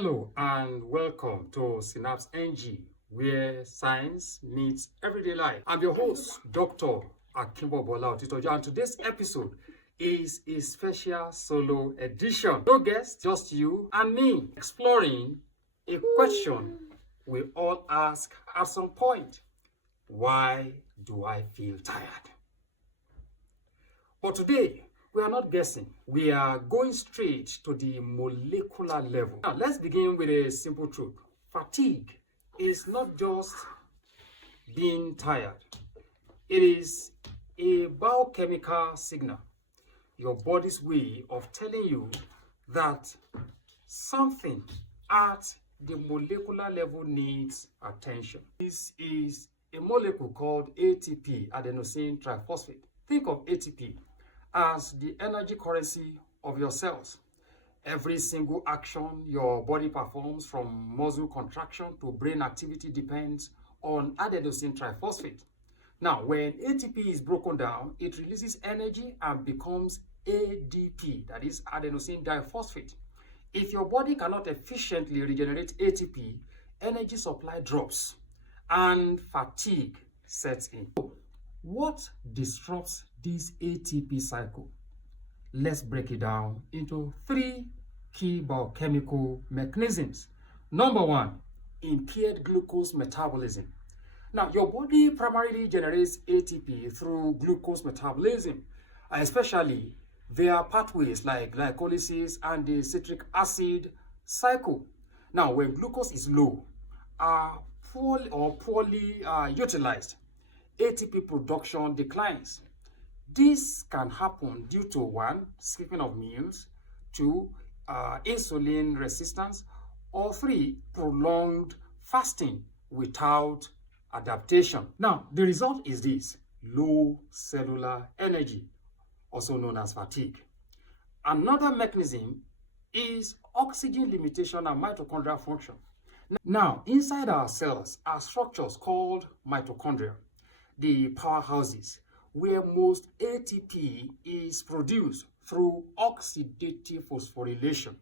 Hello and welcome to Synapse NG, where science meets everyday life. I'm your host, Dr. Akinbobola Otitoju, and today's episode is a special solo edition. No guests, just you and me, exploring a question we all ask at some point. Why do I feel tired? But today, we are not guessing. We are going straight to the molecular level. Now, let's begin with a simple truth. Fatigue is not just being tired. It is a biochemical signal, your body's way of telling you that something at the molecular level needs attention. This is a molecule called ATP, adenosine triphosphate. Think of ATP as the energy currency of your cells. Every single action your body performs, from muscle contraction to brain activity, depends on adenosine triphosphate. Now, when ATP is broken down, it releases energy and becomes ADP, that is adenosine diphosphate. If your body cannot efficiently regenerate ATP, energy supply drops and fatigue sets in. What disrupts this ATP cycle? Let's break it down into three key biochemical mechanisms. Number one, impaired glucose metabolism. Now, your body primarily generates ATP through glucose metabolism, especially via pathways like glycolysis and the citric acid cycle. Now, when glucose is low, poorly utilized, ATP production declines. This can happen due to one, skipping of meals, two, insulin resistance, or three, prolonged fasting without adaptation. Now, the result is this: low cellular energy, also known as fatigue. Another mechanism is oxygen limitation and mitochondrial function. Now, inside our cells are structures called mitochondria, the powerhouses, where most ATP is produced through oxidative phosphorylation.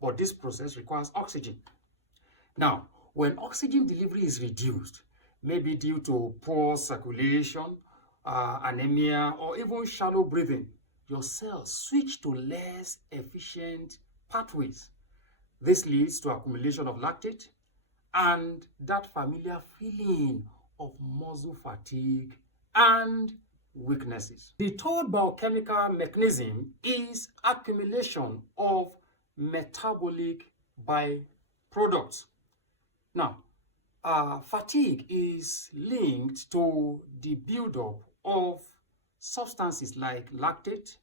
But this process requires oxygen. Now, when oxygen delivery is reduced, maybe due to poor circulation, anemia, or even shallow breathing, your cells switch to less efficient pathways. This leads to accumulation of lactate and that familiar feeling of muscle fatigue and weaknesses. The third biochemical mechanism is accumulation of metabolic byproducts. Now, fatigue is linked to the buildup of substances like lactate,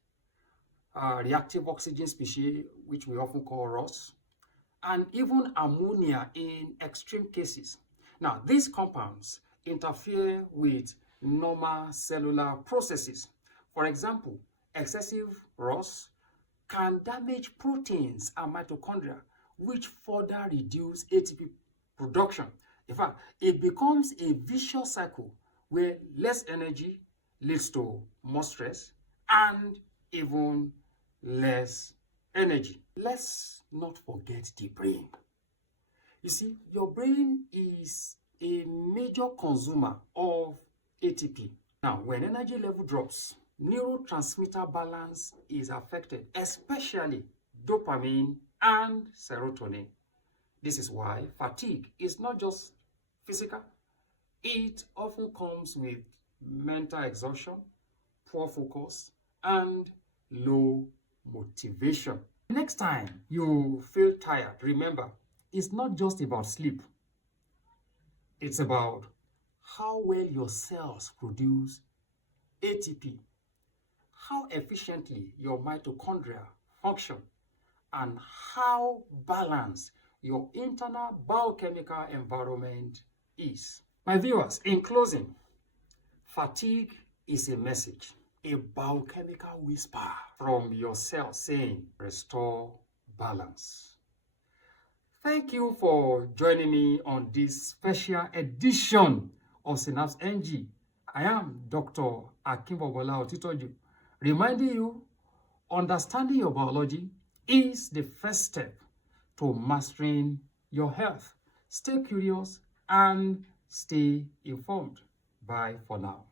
reactive oxygen species, which we often call ROS, and even ammonia in extreme cases. Now, these compounds interfere with normal cellular processes. For example, excessive ROS can damage proteins and mitochondria, which further reduce ATP production. In fact, it becomes a vicious cycle where less energy leads to more stress and even less energy. Let's not forget the brain. You see, your brain is a major consumer of ATP. Now, when energy level drops, neurotransmitter balance is affected, especially dopamine and serotonin. This is why fatigue is not just physical. It often comes with mental exhaustion, poor focus, and low motivation. Next time you feel tired, remember, it's not just about sleep. It's about how well your cells produce ATP, how efficiently your mitochondria function, and how balanced your internal biochemical environment is. My viewers, in closing, fatigue is a message, a biochemical whisper from your cells saying, restore balance. Thank you for joining me on this special edition of Synapse NG. I am Dr. Akinbobola Otitoju, reminding you, understanding your biology is the first step to mastering your health. Stay curious and stay informed. Bye for now.